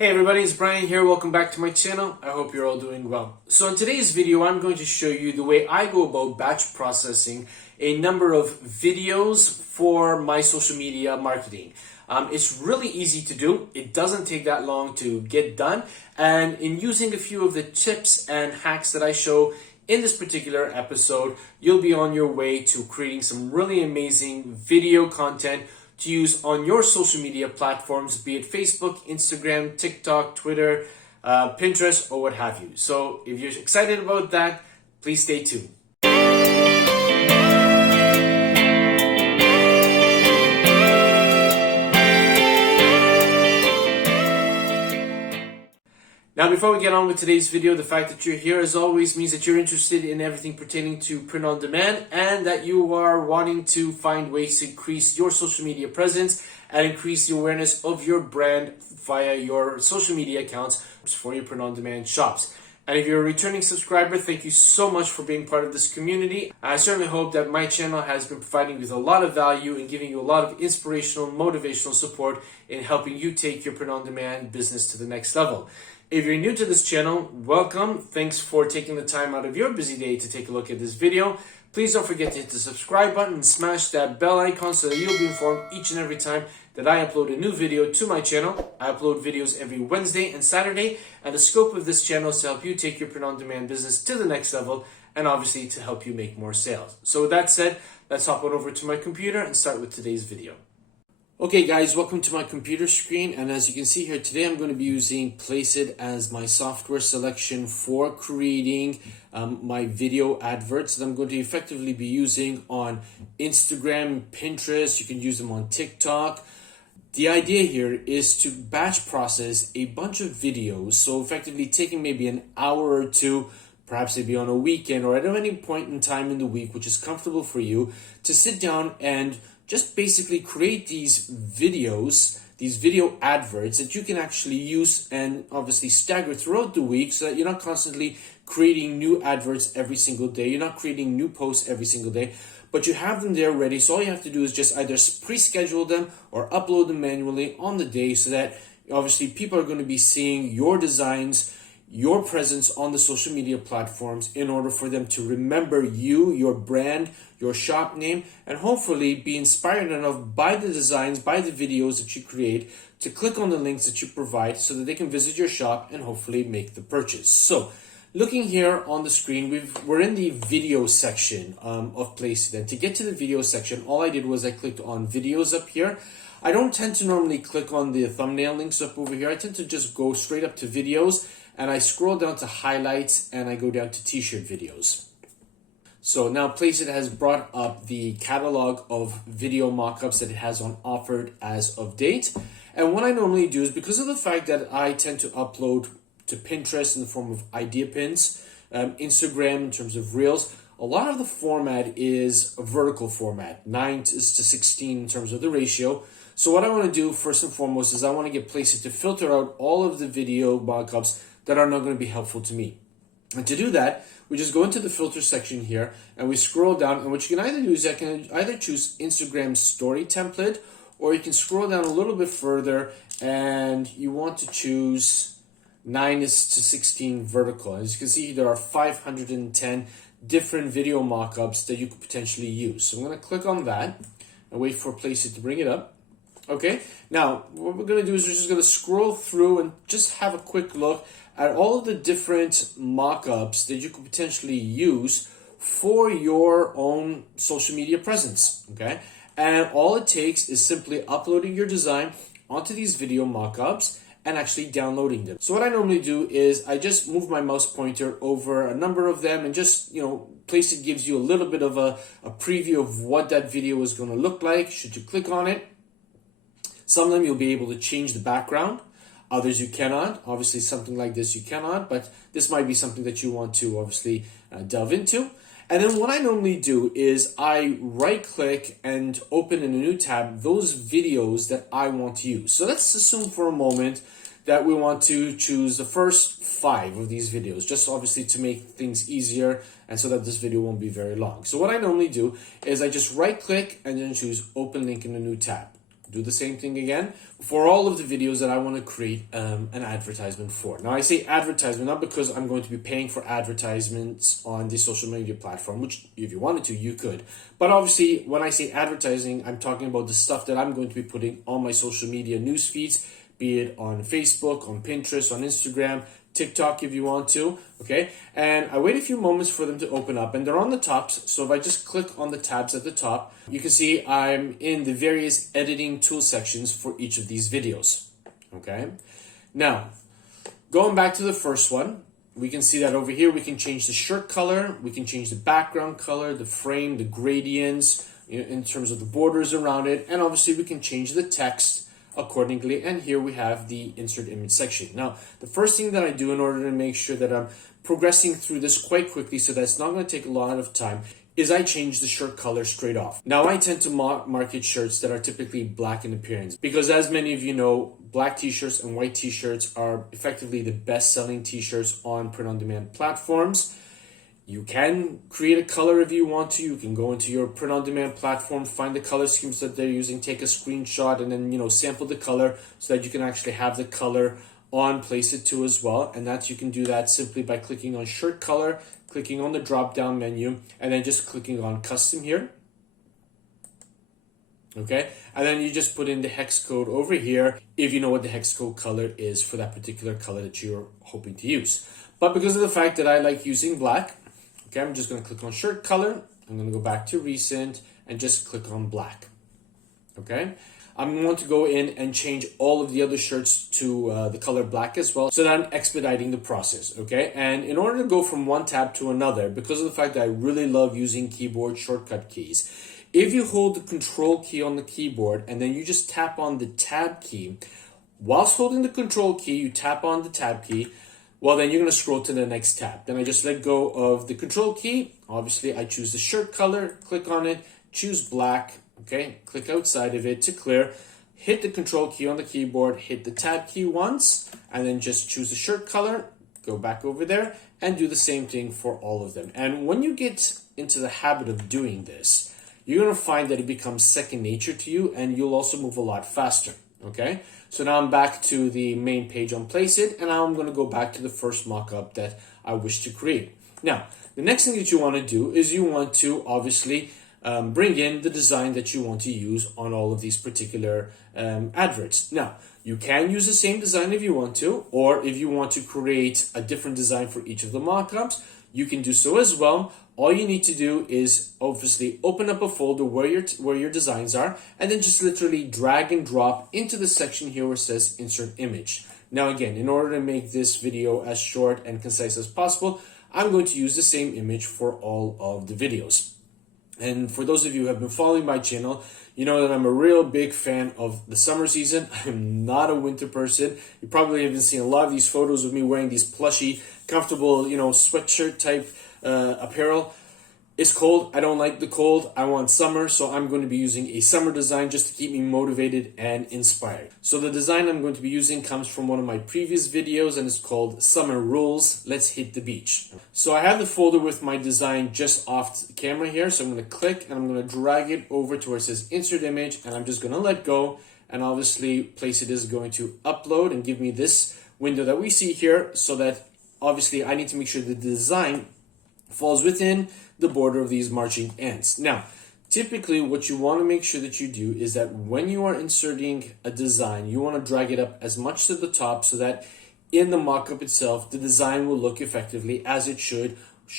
Hey everybody, it's Brian here. Welcome back to my channel. I hope you're all doing well. So in today's video, I'm going to show you the way I go about batch processing a number of videos for my social media marketing. It's really easy to do. It doesn't take that long to get done. And in using a few of the tips and hacks that I show in this particular episode, you'll be on your way to creating some really amazing video content to use on your social media platforms, be it Facebook, Instagram, TikTok, Twitter, Pinterest, or what have you. So if you're excited about that, please stay tuned. Now, before we get on with today's video, the fact that you're here as always means that you're interested in everything pertaining to print on demand and that you are wanting to find ways to increase your social media presence and increase the awareness of your brand via your social media accounts for your print on demand shops. And if you're a returning subscriber, thank you so much for being part of this community. I certainly hope that my channel has been providing you with a lot of value and giving you a lot of inspirational, motivational support in helping you take your print on demand business to the next level. If you're new to this channel, welcome. Thanks for taking the time out of your busy day to take a look at this video. Please don't forget to hit the subscribe button and smash that bell icon so that you'll be informed each and every time that I upload a new video to my channel. I upload videos every Wednesday and Saturday, and the scope of this channel is to help you take your print-on-demand business to the next level and obviously to help you make more sales. So with that said, let's hop on over to my computer and start with today's video. Okay guys, welcome to my computer screen, and as you can see here today I'm going to be using Placeit as my software selection for creating my video adverts that I'm going to effectively be using on Instagram, Pinterest. You can use them on TikTok. The idea here is to batch process a bunch of videos, so effectively taking maybe an hour or two, perhaps maybe on a weekend or at any point in time in the week which is comfortable for you, to sit down and just basically create these videos, these video adverts that you can actually use and obviously stagger throughout the week so that you're not constantly creating new adverts every single day. You're not creating new posts every single day, but you have them there ready. So all you have to do is just either pre-schedule them or upload them manually on the day so that obviously people are going to be seeing your designs, your presence on the social media platforms in order for them to remember you, your brand, your shop name, and hopefully be inspired enough by the designs, by the videos that you create to click on the links that you provide so that they can visit your shop and hopefully make the purchase. So looking here on the screen, we're in the video section of Placeit. And to get to the video section, all I did was I clicked on videos up here. I don't tend to normally click on the thumbnail links up over here. I tend to just go straight up to videos, and I scroll down to highlights and I go down to t-shirt videos. So now Placeit has brought up the catalog of video mockups that it has on offered as of date. And what I normally do is, because of the fact that I tend to upload to Pinterest in the form of idea pins, Instagram in terms of reels, a lot of the format is a vertical format, 9:16 in terms of the ratio. So what I want to do first and foremost is I want to get Placeit to filter out all of the video mockups that are not going to be helpful to me. And to do that, we just go into the filter section here and we scroll down, and what you can either do is I can either choose Instagram story template, or you can scroll down a little bit further and you want to choose 9:16 vertical. As you can see, there are 510 different video mockups that you could potentially use. So I'm going to click on that and wait for Placeit to bring it up. Okay, now what we're going to do is we're just going to scroll through and just have a quick look at all of the different mockups that you could potentially use for your own social media presence. Okay, and all it takes is simply uploading your design onto these video mockups and actually downloading them. So what I normally do is I just move my mouse pointer over a number of them and just, Placeit gives you a little bit of a preview of what that video is going to look like should you click on it. Some of them you'll be able to change the background, others you cannot. Obviously something like this you cannot, but this might be something that you want to obviously delve into. And then what I normally do is I right click and open in a new tab those videos that I want to use. So let's assume for a moment that we want to choose the first 5 of these videos, just obviously to make things easier and so that this video won't be very long. So what I normally do is I just right click and then choose open link in a new tab. do the same thing again for all of the videos that I want to create an advertisement for. Now I say advertisement not because I'm going to be paying for advertisements on the social media platform, which if you wanted to, you could. But obviously when I say advertising, I'm talking about the stuff that I'm going to be putting on my social media news feeds, be it on Facebook, on Pinterest, on Instagram, TikTok if you want to, okay? And I wait a few moments for them to open up, and they're on the tops. So if I just click on the tabs at the top, you can see I'm in the various editing tool sections for each of these videos, okay? Now, going back to the first one, we can see that over here we can change the shirt color, we can change the background color, the frame, the gradients, in terms of the borders around it, and obviously we can change the text accordingly. And here we have the insert image section. Now, the first thing that I do in order to make sure that I'm progressing through this quite quickly so that's not going to take a lot of time is I change the shirt color straight off. Now, I tend to market shirts that are typically black in appearance because, as many of you know, black t-shirts and white t-shirts are effectively the best-selling t-shirts on print-on-demand platforms. You can create a color if you want to. You can go into your print-on-demand platform, find the color schemes that they're using, take a screenshot, and then sample the color so that you can actually have the color on Placeit too as well. And you can do that simply by clicking on shirt color, clicking on the drop-down menu, and then just clicking on custom here. Okay, and then you just put in the hex code over here if you know what the hex code color is for that particular color that you're hoping to use. But because of the fact that I like using black, okay, I'm just going to click on shirt color. I'm going to go back to recent and just click on black. Okay, I'm going to go in and change all of the other shirts to the color black as well, so that I'm expediting the process. Okay, and in order to go from one tab to another, because of the fact that I really love using keyboard shortcut keys, if you hold the control key on the keyboard and then you just tap on the tab key, whilst holding the control key, you tap on the tab key, well, then you're going to scroll to the next tab. Then I just let go of the control key. Obviously, I choose the shirt color, click on it, choose black, okay? Click outside of it to clear. Hit the control key on the keyboard, hit the tab key once, and then just choose the shirt color, go back over there, and do the same thing for all of them. And when you get into the habit of doing this, you're going to find that it becomes second nature to you, and you'll also move a lot faster, okay? So now I'm back to the main page on Placeit, and now I'm going to go back to the first mock-up that I wish to create. Now, the next thing that you want to do is you want to obviously bring in the design that you want to use on all of these particular adverts. Now, you can use the same design if you want to, or if you want to create a different design for each of the mock-ups, you can do so as well. All you need to do is obviously open up a folder where your designs are, and then just literally drag and drop into the section here where it says insert image. Now again, in order to make this video as short and concise as possible, I'm going to use the same image for all of the videos. And for those of you who have been following my channel, you know that I'm a real big fan of the summer season. I'm not a winter person. You probably haven't seen a lot of these photos of me wearing these plushy, comfortable, sweatshirt type apparel. It's cold. I don't like the cold. I want summer, so I'm going to be using a summer design just to keep me motivated and inspired. So the design I'm going to be using comes from one of my previous videos, and it's called Summer Rules. Let's hit the beach. So I have the folder with my design just off the camera here, so I'm going to click and I'm going to drag it over to where it says insert image, and I'm just going to let go, and obviously Placeit is going to upload and give me this window that we see here, so that obviously I need to make sure the design falls within the border of these marching ants. Now, typically what you want to make sure that you do is that when you are inserting a design, you want to drag it up as much to the top so that in the mock-up itself, the design will look effectively as it should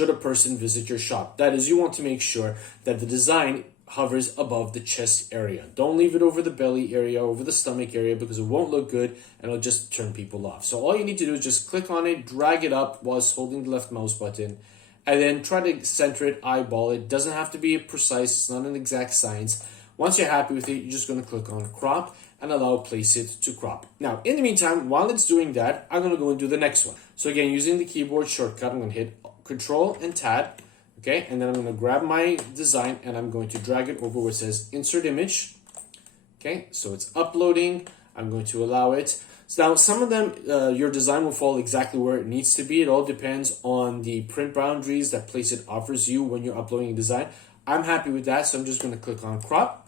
a person visit your shop. That is, you want to make sure that the design hovers above the chest area. Don't leave it over the belly area, over the stomach area, because it won't look good and it'll just turn people off. So all you need to do is just click on it, drag it up whilst holding the left mouse button, and then try to center it, eyeball it. Doesn't have to be precise, it's not an exact science. Once you're happy with it, you're just going to click on crop and allow Placeit to crop. Now, in the meantime, while it's doing that, I'm going to go and do the next one. So again, using the keyboard shortcut, I'm going to hit Control and Tab, okay? And then I'm going to grab my design and I'm going to drag it over where it says Insert Image, okay? So it's uploading. I'm going to allow it. So now, some of them, your design will fall exactly where it needs to be. It all depends on the print boundaries that Placeit offers you when you're uploading a design. I'm happy with that, so I'm just going to click on crop.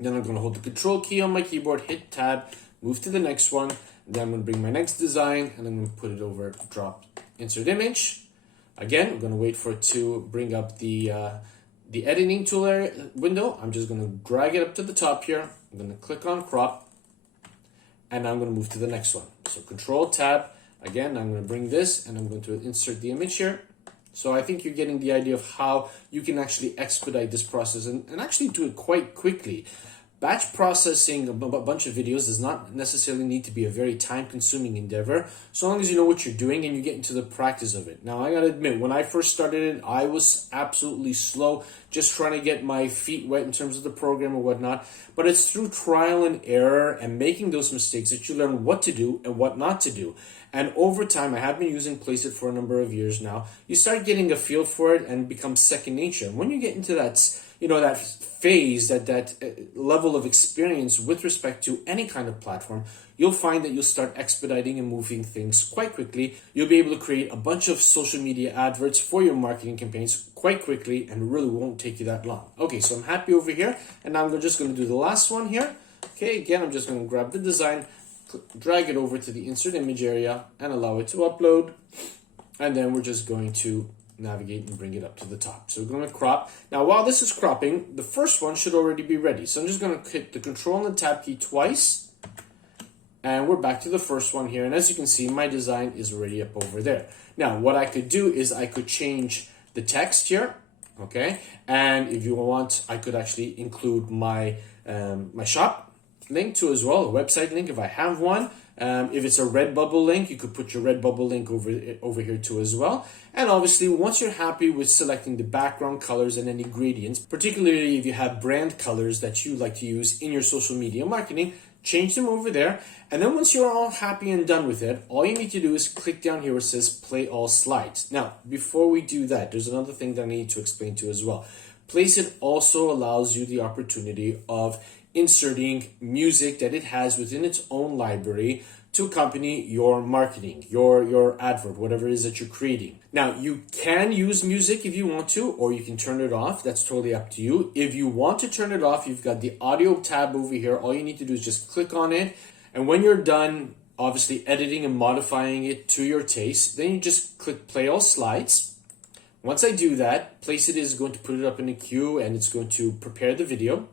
Then I'm going to hold the control key on my keyboard, hit tab, move to the next one. Then I'm going to bring my next design and I'm going to put it over, drop, insert image. Again, we're going to wait for it to bring up the editing tool area window. I'm just going to drag it up to the top here. I'm going to click on crop and I'm going to move to the next one. So control tab. Again, I'm going to bring this and I'm going to insert the image here. So I think you're getting the idea of how you can actually expedite this process and actually do it quite quickly. Batch processing a bunch of videos does not necessarily need to be a very time-consuming endeavor, so long as you know what you're doing and you get into the practice of it. Now, I gotta admit, when I first started it, I was absolutely slow, just trying to get my feet wet in terms of the program or whatnot. But it's through trial and error and making those mistakes that you learn what to do and what not to do. And over time, I have been using Placeit for a number of years now. You start getting a feel for it and it becomes second nature. And when you get into that, that phase, that level of experience with respect to any kind of platform, you'll find that you'll start expediting and moving things quite quickly. You'll be able to create a bunch of social media adverts for your marketing campaigns quite quickly, and it really won't take you that long. Okay, so I'm happy over here, and now I'm just going to do the last one here. Okay, again, I'm just going to grab the design, drag it over to the insert image area, and allow it to upload. And then we're just going to navigate and bring it up to the top. So we're going to crop. Now, while this is cropping, the first one should already be ready. So I'm just going to hit the control and the tab key twice. And we're back to the first one here. And as you can see, my design is already up over there. Now, what I could do is I could change the text here. Okay. And if you want, I could actually include my, my shop link to as well, a website link if I have one. If it's a Redbubble link, you could put your Redbubble link over here too as well. And obviously, once you're happy with selecting the background colors and any gradients, particularly if you have brand colors that you like to use in your social media marketing, change them over there. And then once you're all happy and done with it, all you need to do is click down here where it says play all slides. Now, before we do that, there's another thing that I need to explain to you as well. Placeit also allows you the opportunity of inserting music that it has within its own library to accompany your marketing, your advert, whatever it is that you're creating. Now, you can use music if you want to, or you can turn it off. That's totally up to you. If you want to turn it off, you've got the audio tab over here. All you need to do is just click on it. And when you're done, obviously editing and modifying it to your taste, then you just click play all slides. Once I do that, Placeit is going to put it up in a queue and it's going to prepare the video.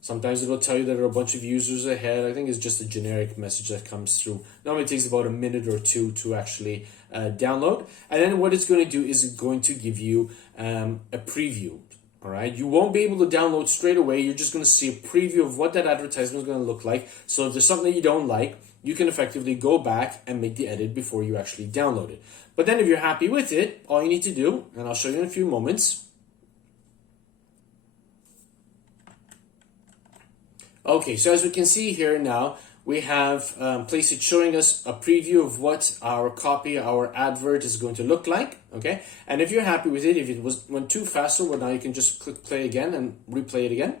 Sometimes it will tell you that there are a bunch of users ahead. I think it's just a generic message that comes through. Normally it takes about a minute or two to actually download. And then what it's going to do is going to give you a preview. All right. You won't be able to download straight away. You're just going to see a preview of what that advertisement is going to look like. So if there's something that you don't like, you can effectively go back and make the edit before you actually download it. But then if you're happy with it, all you need to do, and I'll show you in a few moments. Okay, so as we can see here now, we have Placeit showing us a preview of what our copy, our advert is going to look like, okay? And if you're happy with it, if it went too fast or whatnot, you can just click play again and replay it again,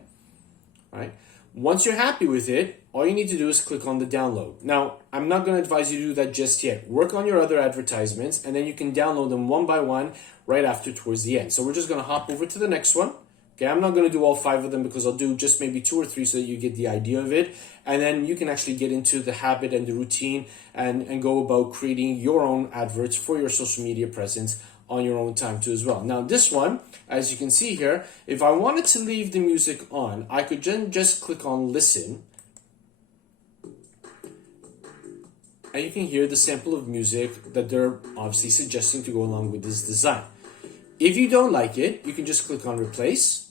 all right? Once you're happy with it, all you need to do is click on the download. Now, I'm not going to advise you to do that just yet. Work on your other advertisements, and then you can download them one by one right after towards the end. So we're just going to hop over to the next one. Okay, I'm not going to do all 5 of them because I'll do just maybe 2 or 3 so that you get the idea of it. And then you can actually get into the habit and the routine and go about creating your own adverts for your social media presence on your own time too as well. Now this one, as you can see here, if I wanted to leave the music on, I could just click on listen. And you can hear the sample of music that they're obviously suggesting to go along with this design. If you don't like it, you can just click on replace.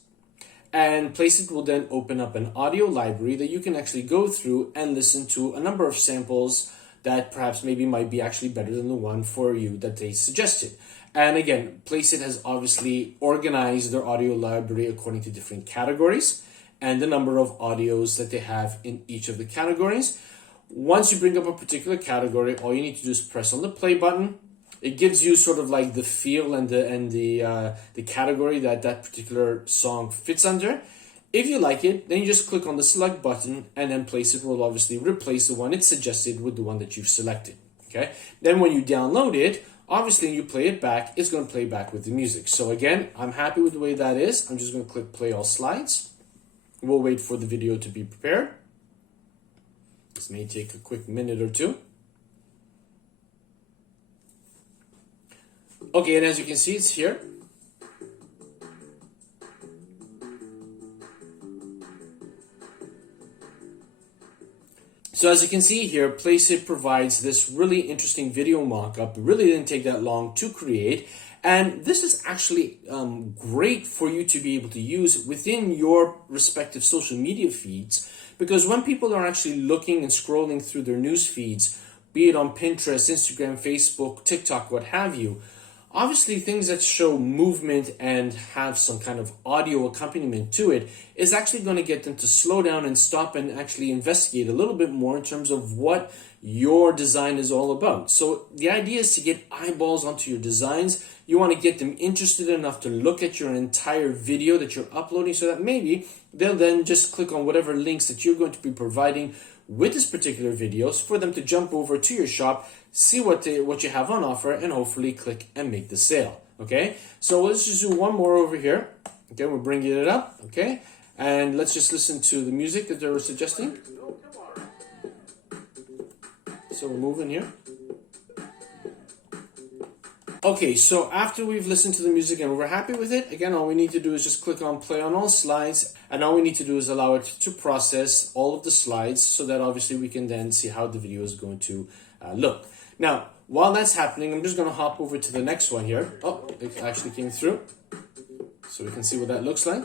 And Placeit will then open up an audio library that you can actually go through and listen to a number of samples that perhaps maybe might be actually better than the one for you that they suggested. And again, Placeit has obviously organized their audio library according to different categories and the number of audios that they have in each of the categories. Once you bring up a particular category, all you need to do is press on the play button. It gives you sort of like the feel and the category that particular song fits under. If you like it, then you just click on the select button and then Placeit will obviously replace the one it suggested with the one that you've selected. Okay. Then when you download it, obviously you play it back, it's going to play back with the music. So again, I'm happy with the way that is. I'm just going to click play all slides. We'll wait for the video to be prepared. This may take a quick minute or two. Okay, and as you can see, it's here. So as you can see here, Placeit provides this really interesting video mock-up. It really didn't take that long to create. And this is actually great for you to be able to use within your respective social media feeds, because when people are actually looking and scrolling through their news feeds, be it on Pinterest, Instagram, Facebook, TikTok, what have you, obviously things that show movement and have some kind of audio accompaniment to it is actually going to get them to slow down and stop and actually investigate a little bit more in terms of what your design is all about. So the idea is to get eyeballs onto your designs. You want to get them interested enough to look at your entire video that you're uploading, so that maybe they'll then just click on whatever links that you're going to be providing with this particular videos for them to jump over to your shop, see what you have on offer, and hopefully click and make the sale. Okay, so let's just do one more over here. Okay, we're bringing it up. Okay, and let's just listen to the music that they were suggesting. So we're moving here. Okay, so after we've listened to the music and we're happy with it, again, all we need to do is just click on play on all slides, and all we need to do is allow it to process all of the slides so that obviously we can then see how the video is going to look. Now, while that's happening, I'm just going to hop over to the next one here. Oh, it actually came through. So we can see what that looks like.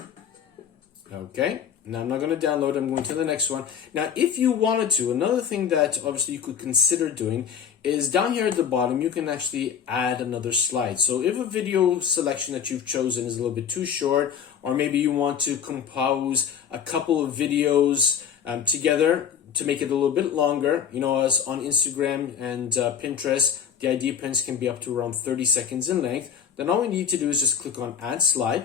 Okay, now I'm not going to download, I'm going to the next one. Now, if you wanted to, another thing that obviously you could consider doing is down here at the bottom, you can actually add another slide. So if a video selection that you've chosen is a little bit too short, or maybe you want to compose a couple of videos together to make it a little bit longer, you know, as on Instagram and Pinterest, the idea pins can be up to around 30 seconds in length, then all we need to do is just click on add slide.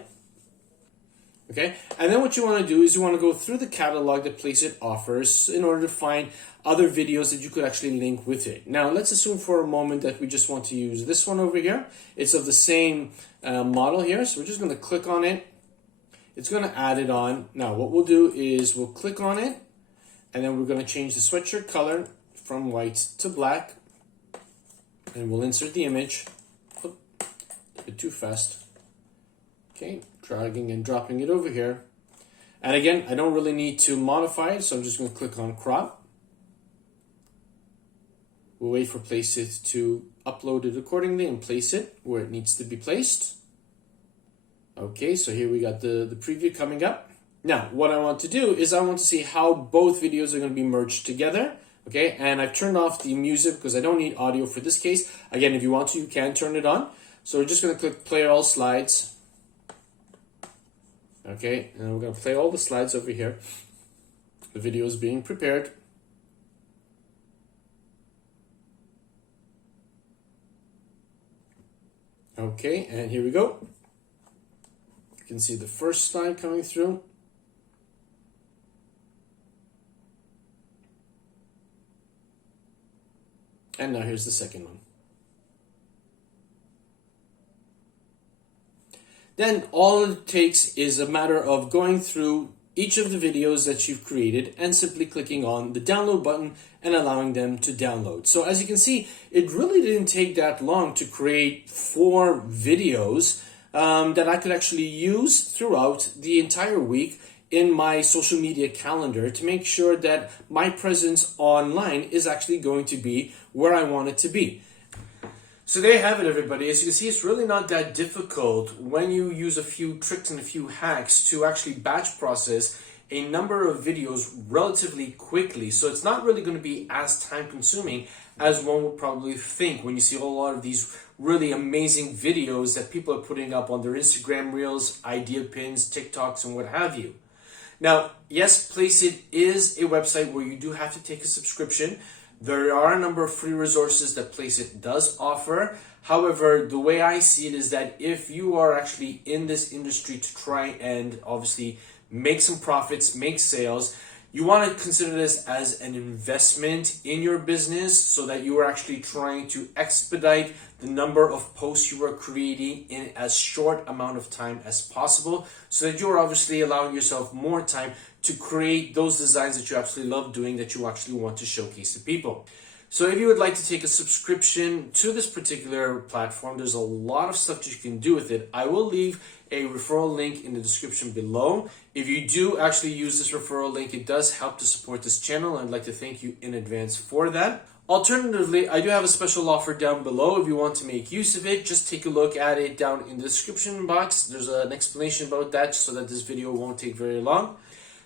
Okay, and then what you want to do is you want to go through the catalog that Placeit offers in order to find other videos that you could actually link with it. Now, let's assume for a moment that we just want to use this one over here. It's of the same model here, so we're just going to click on it. It's going to add it on. Now, what we'll do is we'll click on it, and then we're going to change the sweatshirt color from white to black, and we'll insert the image. Oop, a bit too fast. Okay, dragging and dropping it over here. And again, I don't really need to modify it, so I'm just going to click on crop. We'll wait for Placeit to upload it accordingly and place it where it needs to be placed. Okay, so here we got the preview coming up. Now, what I want to do is I want to see how both videos are going to be merged together. Okay, and I've turned off the music because I don't need audio for this case. Again, if you want to, you can turn it on. So we're just going to click play all slides. Okay, and we're going to play all the slides over here. The video is being prepared. Okay, and here we go. You can see the first slide coming through. And now here's the second one. Then all it takes is a matter of going through each of the videos that you've created and simply clicking on the download button and allowing them to download. So as you can see, it really didn't take that long to create 4 videos that I could actually use throughout the entire week in my social media calendar to make sure that my presence online is actually going to be where I want it to be. So there you have it, everybody. As you can see, it's really not that difficult when you use a few tricks and a few hacks to actually batch process a number of videos relatively quickly. So it's not really going to be as time consuming as one would probably think when you see a whole lot of these really amazing videos that people are putting up on their Instagram Reels, idea pins, TikToks, and what have you. Now, yes, Placeit is a website where you do have to take a subscription. There are a number of free resources that Placeit does offer. However, the way I see it is that if you are actually in this industry to try and obviously make some profits, make sales, you want to consider this as an investment in your business so that you are actually trying to expedite the number of posts you are creating in as short amount of time as possible, so that you're obviously allowing yourself more time to create those designs that you absolutely love doing, that you actually want to showcase to people. So if you would like to take a subscription to this particular platform, there's a lot of stuff that you can do with it. I will leave a referral link in the description below. If you do actually use this referral link, it does help to support this channel, and I'd like to thank you in advance for that. Alternatively, I do have a special offer down below. If you want to make use of it, just take a look at it down in the description box. There's an explanation about that so that this video won't take very long.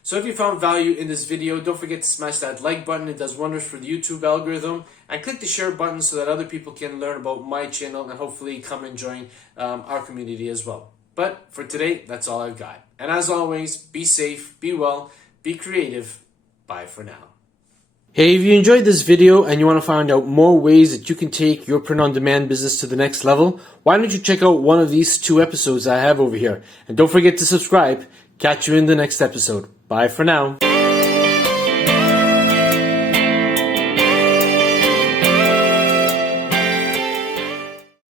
So if you found value in this video, don't forget to smash that like button. It does wonders for the YouTube algorithm. And click the share button so that other people can learn about my channel and hopefully come and join our community as well. But for today, that's all I've got. And as always, be safe, be well, be creative. Bye for now. Hey, if you enjoyed this video and you want to find out more ways that you can take your print-on-demand business to the next level, why don't you check out one of these 2 episodes I have over here. And don't forget to subscribe. Catch you in the next episode. Bye for now.